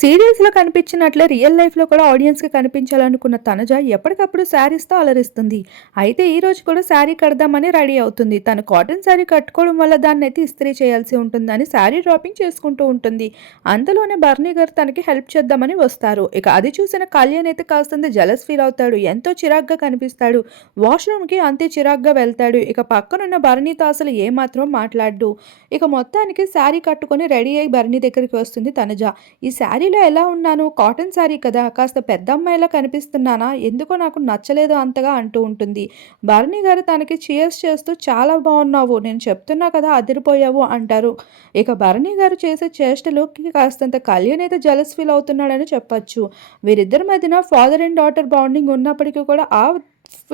సీరియల్స్లో కనిపించినట్లే రియల్ లైఫ్లో కూడా ఆడియన్స్కి కనిపించాలనుకున్న తనజ ఎప్పటికప్పుడు శారీస్తో అలరిస్తుంది. అయితే ఈ రోజు కూడా శారీ కడదామని రెడీ అవుతుంది. తను కాటన్ శారీ కట్టుకోవడం వల్ల దాన్ని అయితే ఇస్త్రీ చేయాల్సి ఉంటుందని శారీ డ్రాపింగ్ చేసుకుంటూ ఉంటుంది. అంతలోనే బర్నీ గారు తనకి హెల్ప్ చేద్దామని వస్తారు. ఇక అది చూసిన కళ్యాణ్ అయితే కాస్తంత జలస్ ఫీల్ అవుతాడు. ఎంతో చిరాగ్గా కనిపిస్తాడు. వాష్రూమ్కి అంతే చిరాగ్గా వెళ్తాడు. ఇక పక్కనున్న బర్నీతో అసలు ఏమాత్రం మాట్లాడు ఇక మొత్తానికి శారీ కట్టుకొని రెడీ అయ్యి బర్నీ దగ్గరికి వస్తుంది తనజ. ఈ శారీలో ఎలా ఉన్నాను? కాటన్ శారీ కదా కాస్త పెద్ద అమ్మాయిలా కనిపిస్తున్నానా? ఎందుకో నాకు నచ్చలేదు అంతగా అంటూ ఉంటుంది. భరణి గారు తనకి చీర్స్ చేస్తూ చాలా బాగున్నావు నేను చెప్తున్నా కదా అదిరిపోయావు అంటారు. ఇక భరణి గారు చేసే చేష్టలోకి కాస్తంత కళ్యాణ్ అయితే జలస్ ఫీల్ అవుతున్నాడని చెప్పొచ్చు. వీరిద్దరి మధ్యన ఫాదర్ అండ్ డాటర్ బాండింగ్ ఉన్నప్పటికీ కూడా ఆ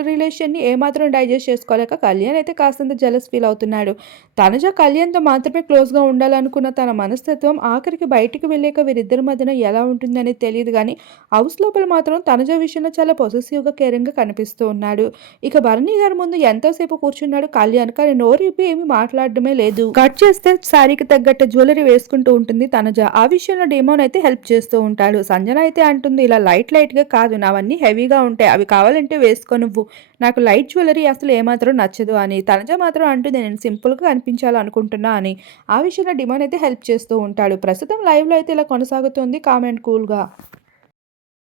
రిలేషన్ని ఏమాత్రం డైజెస్ట్ చేసుకోలేక కళ్యాణ్ అయితే కాస్తంత జలస్ ఫీల్ అవుతున్నాడు. తనుజ కళ్యాణ్తో మాత్రమే క్లోజ్గా ఉండాలనుకున్న తన మనస్తత్వం ఆఖరికి బయటికి వెళ్ళాక వీరిద్దరి మధ్యన ఎలా ఉంటుందని తెలియదు కానీ హౌస్ లోపల మాత్రం తనుజ విషయంలో చాలా పొసెసివ్గా కేరింగ్గా కనిపిస్తూ ఉన్నాడు. ఇక భరణి గారి ముందు ఎంతోసేపు కూర్చున్నాడు కళ్యాణ్. కానీ నోరిపి ఏమి మాట్లాడడమే లేదు. కట్ చేస్తే శారీకి తగ్గట్టు జ్యువెలరీ వేసుకుంటూ ఉంటుంది తనుజ. ఆ విషయంలో డిమోన్ అయితే హెల్ప్ చేస్తూ ఉంటాడు. సంజన అయితే అంటుంది ఇలా లైట్ లైట్గా కాదు. నావన్నీ హెవీగా ఉంటాయి. అవి కావాలంటే వేసుకొని నువ్వు. నాకు లైట్ జ్యువెలరీ అసలు ఏమాత్రం నచ్చదు అని. తనజ మాత్రం అంటుంది నేను సింపుల్గా కనిపించాలనుకుంటున్నా అని. ఆ విషయంలో డిమాండ్ అయితే హెల్ప్ చేస్తూ ఉంటాడు. ప్రస్తుతం లైవ్లో అయితే ఇలా కొనసాగుతుంది కామెంట్ కూల్గా.